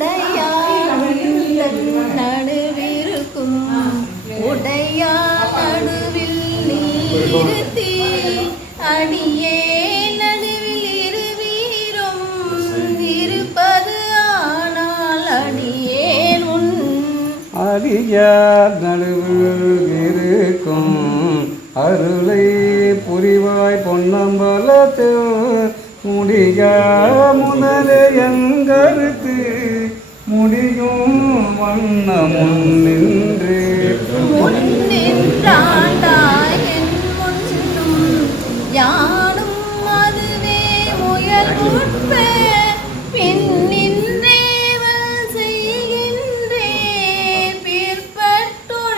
உடையார் நடுவிருக்கும் உடையார் நடுவில் நிறுத்தி அடியே நடுவில் இருவீரும் இருப்பது ஆனால் அடியேன் உன் அடியார் நடுவில் இருக்கும் அருளை புரிவாய் பொன்னம்பலத்து முடிய முதலே எங்கருத்து முடியும் வண்ணமுன் நின்று முன்னின்றாண்டாய் என் முன்னும் யானும் அதுவே முயல் உட்ப பின்னின்றேவல் செய்கின்றேன் பிற்பட்டொழிந்தேன்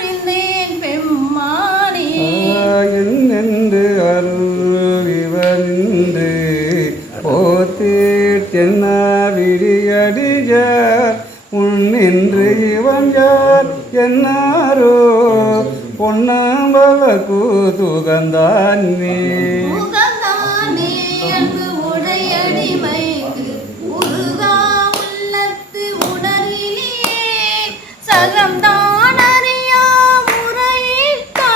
பெம்மானே என்று அருள் இவனின்று போத்தீர்த்தென்ன விடியடிய உன்னின்று இவன் யார் என்னாரோ பொன்னம்பல கூதுகந்தானே அன்பு உடையடிமைக்கு உருகா உள்ளத்து உணரிலே சகம்தான் அறியா முறையிட்டால்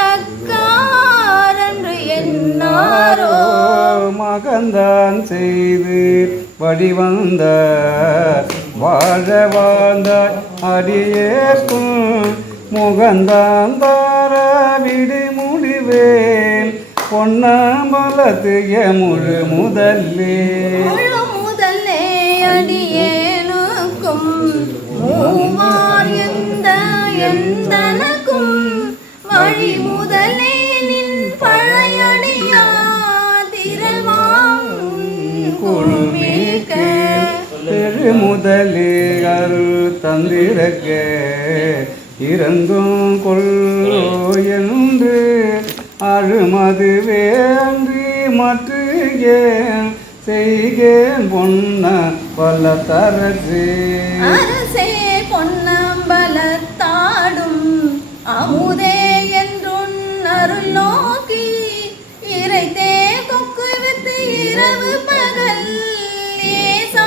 தக்காரென்று என்னாரோ மகந்தான் செய்து வடிவந்த வாழ வாழ்ந்த அடியேற்கும் முகந்தான் தார விடு முடிவேன் பொன்னம்பலத்து முழு முதல்லே அடியேனுக்கும் மூவார் எந்தனக்கும் வழி முதலே நின் பழையடியா திரள்வாம் குழுமிக்க பெருமுதலே அருள் தந்திரக்க இறந்தும் கொள்ளோ என்று அழுமதுவே அன்றி மற்ற ஏன் செய்கேன் பொன்ன பல தரசே அரசே பொன்னம்பலத்தாடும் அமுதே என்றுன் அருள் நோக்கி இறைத்தே கொக்கு வித்து இரவு பகல்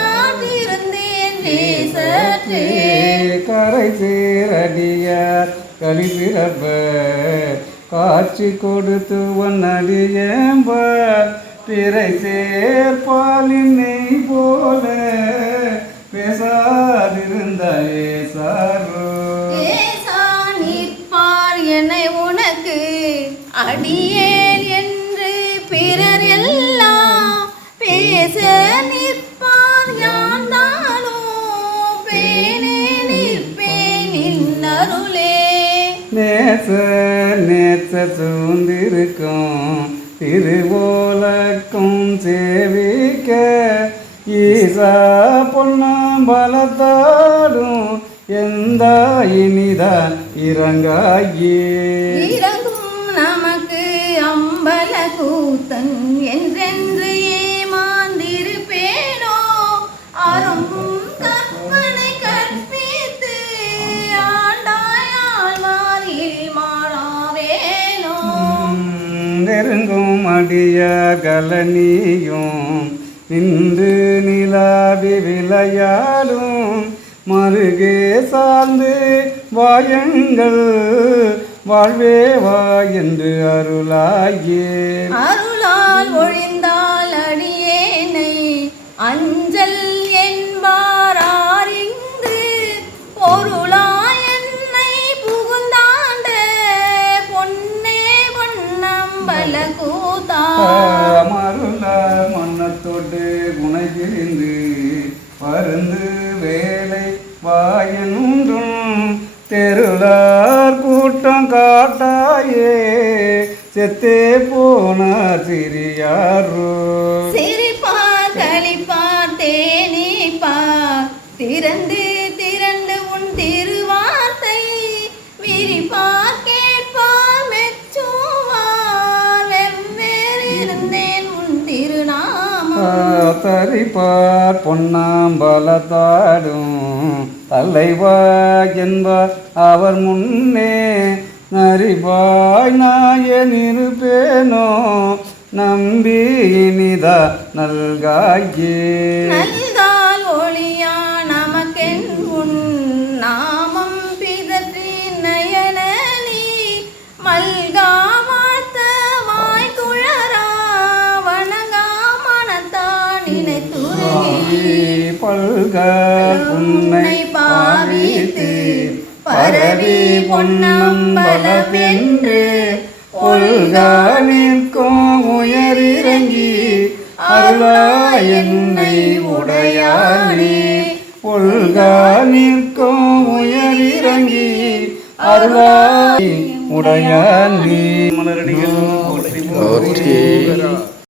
ஏசாதிருந்தேன் தேசற்றே கரை சேரடியார் கலிபிறப்ப காட்சி கொடுத்து ஒன்னடியேம்ப பிறை சேர்பாலினை போல பேசாதிருந்தாயே சாரோ நிற்பார் என்னை உனக்கு அடியேன் என்று பிறர் எல்லாம் பேச நிற்பார் யான் தானோ பேனே நிற்பேன் இன்னருளே நேச நேச சூழ்ந்திருக்கும் திருவோலக்கும் சேவிக்க ஈசா பொன்னம்பலத்தாடும் எந்த இனிதான் இறங்காயே இறங்கும் நமக்கு அம்பல கூத்தன் என்றென்று ஏமாந்திருப்பேனோ அரும்பும் கற்பனை கற்பித்து ஆண்டாயால் மாறி மாறாவேனோ நெருங்கும் அடிய கலனியும் நின்று நிலாவி விளையாடும் மருகே சார்ந்து வாயங்கள் வாழ்வே வா என்று அருளாயே அருளால் ஒழிந்தால் அடியேனை அஞ்சல் என்பாரார் இங்கு பொருளாய் என்னை புகுந்தாண்ட பொன்னே பொன்னம்பல கூத்தா மருளார் மன்னத்தோடு குணை பிரிந்து பருந்து வேலை வாயன்றும் தெருளார் கூட்டம் காட்டாயே செத்தே போன சிறியாரோ சிரிப்பார் கலிப்பார் தேனிப்பார் திறந்து திரண்டு உன் திருவார்த்தை விரிப்பார் கேட்பார் மெச்சுவார் வெவ்வேறு இருந்தேன் உன் திருநாமம் தரிப்பார் பொன்னாம்பலத்தாடும் தலைவா என்பார் அவர் முன்னே நரிபாய் நாயன் இருப்பேனோ நம்பி இனிதா நல்காயே நல்கால் ஒளியானா கொள்கா புன்னை பாவித்து பரவி பொன்னம்பல பென்று கொள்கா நிற்கும் உயரிறங்கி அருளா என்னை உடையானே கொள்கா நிற்கும் உயரிறங்கி அருளா உடையானே மலரடிகள் போற்றி.